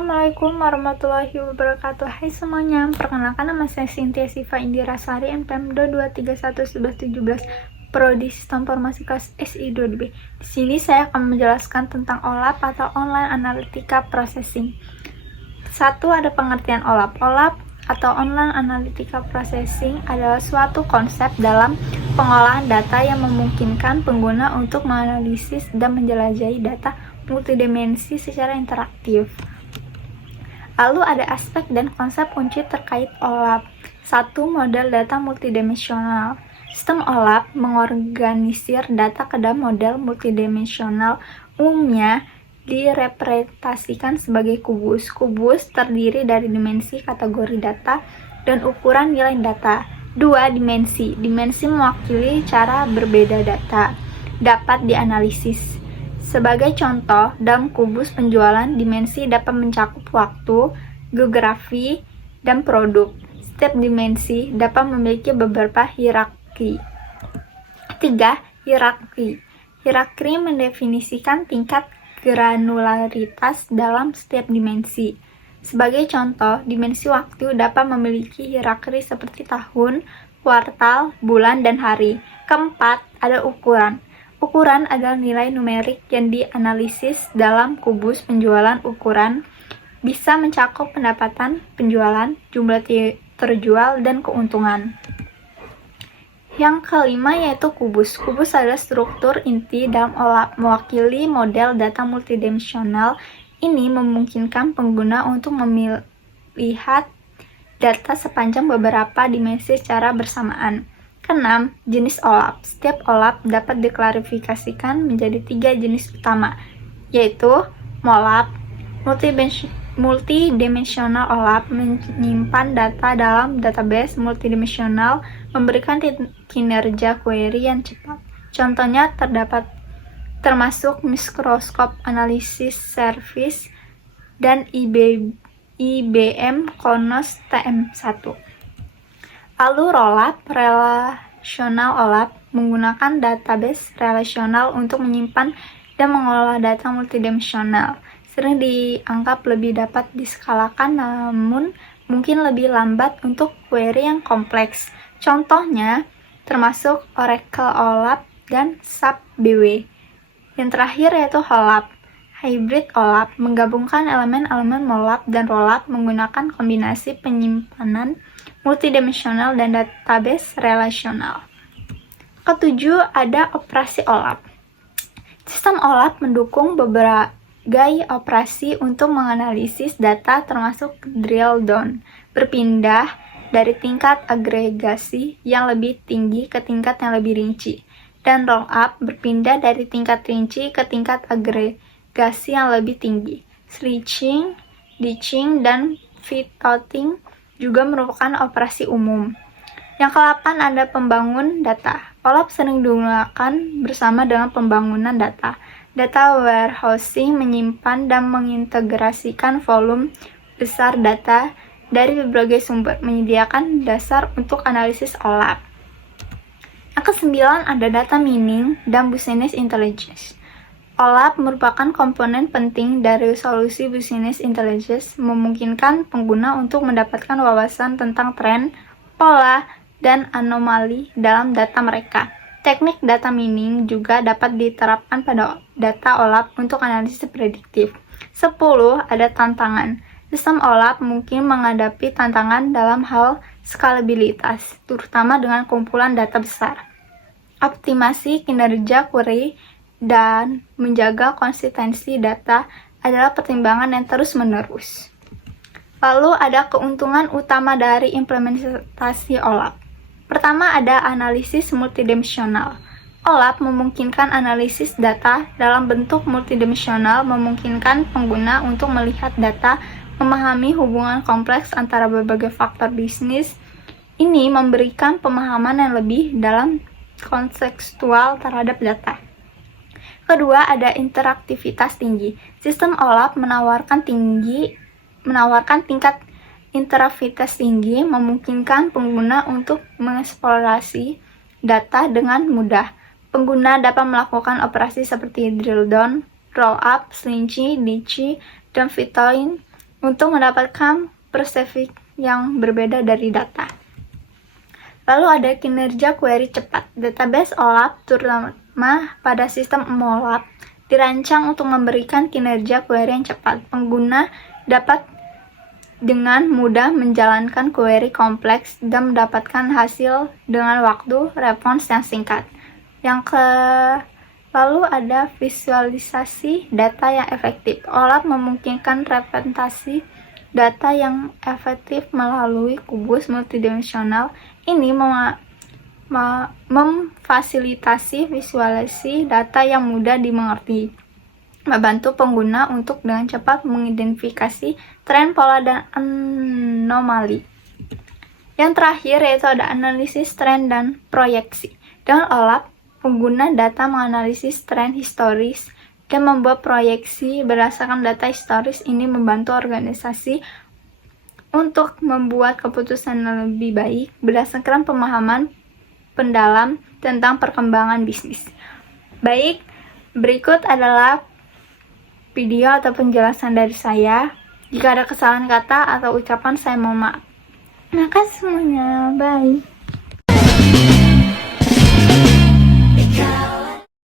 Assalamualaikum warahmatullahi wabarakatuh. Hai semuanya, perkenalkan nama saya Cynthia Siva Indirasari, NPM 2311117, Prodi Sistem Informasi kelas SI 2B. Di sini saya akan menjelaskan tentang OLAP atau Online Analytica Processing. 1. Ada pengertian OLAP. OLAP atau Online Analytica Processing adalah suatu konsep dalam pengolahan data yang memungkinkan pengguna untuk menganalisis dan menjelajahi data multidimensi secara interaktif. Lalu ada aspek dan konsep kunci terkait OLAP. 1. Model data multidimensional. Sistem OLAP mengorganisir data ke dalam model multidimensional, umumnya direpresentasikan sebagai kubus. Kubus terdiri dari dimensi kategori data dan ukuran nilai data. 2. Dimensi. Dimensi mewakili cara berbeda data dapat dianalisis. Sebagai contoh, dalam kubus penjualan, dimensi dapat mencakup waktu, geografi, dan produk. Setiap dimensi dapat memiliki beberapa hierarki. 3. Hierarki. Hierarki mendefinisikan tingkat granularitas dalam setiap dimensi. Sebagai contoh, dimensi waktu dapat memiliki hierarki seperti tahun, kuartal, bulan, dan hari. 4. Ada ukuran. Ukuran adalah nilai numerik yang dianalisis dalam kubus penjualan. Ukuran bisa mencakup pendapatan penjualan, jumlah terjual, dan keuntungan. Yang kelima yaitu kubus. Kubus adalah struktur inti dalam OLAP, mewakili model data multidimensional. Ini memungkinkan pengguna untuk melihat data sepanjang beberapa dimensi secara bersamaan. 6. Jenis OLAP. Setiap OLAP dapat diklasifikasikan menjadi 3 jenis utama, yaitu MOLAP, multidimensional OLAP, menyimpan data dalam database multidimensional, memberikan kinerja query yang cepat. Contohnya termasuk Microsoft Analysis Service dan IBM Kronos TM1. Lalu ROLAP, Relational OLAP, menggunakan database relasional untuk menyimpan dan mengolah data multidimensional. Sering dianggap lebih dapat diskalakan, namun mungkin lebih lambat untuk query yang kompleks. Contohnya termasuk Oracle OLAP dan SAP BW. Yang terakhir yaitu HOLAP, Hybrid OLAP, menggabungkan elemen-elemen MOLAP dan ROLAP menggunakan kombinasi penyimpanan multidimensional dan database relasional. Ketujuh, ada operasi OLAP. Sistem OLAP mendukung berbagai operasi untuk menganalisis data termasuk drill down, berpindah dari tingkat agregasi yang lebih tinggi ke tingkat yang lebih rinci, dan roll up, berpindah dari tingkat rinci ke tingkat agregasi yang lebih tinggi. Switching, ditching, dan pivoting juga merupakan operasi umum. Yang ke-8 ada pembangun data. OLAP sering digunakan bersama dengan pembangunan data. Data warehousing menyimpan dan mengintegrasikan volume besar data dari berbagai sumber, menyediakan dasar untuk analisis OLAP. Yang ke-9 ada data mining dan business intelligence. OLAP merupakan komponen penting dari solusi business intelligence, memungkinkan pengguna untuk mendapatkan wawasan tentang tren, pola, dan anomali dalam data mereka. Teknik data mining juga dapat diterapkan pada data OLAP untuk analisis prediktif. 10. Ada tantangan. Sistem OLAP mungkin menghadapi tantangan dalam hal skalabilitas, terutama dengan kumpulan data besar. Optimasi kinerja query dan menjaga konsistensi data adalah pertimbangan yang terus-menerus. Lalu ada keuntungan utama dari implementasi OLAP. Pertama, ada analisis multidimensional. OLAP memungkinkan analisis data dalam bentuk multidimensional, memungkinkan pengguna untuk melihat data, memahami hubungan kompleks antara berbagai faktor bisnis. Ini memberikan pemahaman yang lebih dalam kontekstual terhadap data. Kedua, ada interaktivitas tinggi. Sistem OLAP menawarkan tingkat interaktivitas tinggi, memungkinkan pengguna untuk mengeksplorasi data dengan mudah. Pengguna dapat melakukan operasi seperti drill down, roll up, slinky, ditchy, dan pivoting untuk mendapatkan perspektif yang berbeda dari data. Lalu ada kinerja query cepat. Database OLAP, terutama pada sistem OLAP, dirancang untuk memberikan kinerja query yang cepat. Pengguna dapat dengan mudah menjalankan query kompleks dan mendapatkan hasil dengan waktu respons yang singkat. Lalu ada visualisasi data yang efektif. OLAP memungkinkan representasi data yang efektif melalui kubus multidimensional. Ini memfasilitasi visualisasi data yang mudah dimengerti, membantu pengguna untuk dengan cepat mengidentifikasi tren, pola, dan anomali. Yang terakhir yaitu ada analisis tren dan proyeksi. Dengan OLAP, pengguna data menganalisis tren historis dan membuat proyeksi berdasarkan data historis. Ini membantu organisasi untuk membuat keputusan yang lebih baik berdasarkan pemahaman pendalam tentang perkembangan bisnis. Baik, berikut adalah video atau penjelasan dari saya. Jika ada kesalahan kata atau ucapan, saya mohon maaf. Terima kasih semuanya. Bye.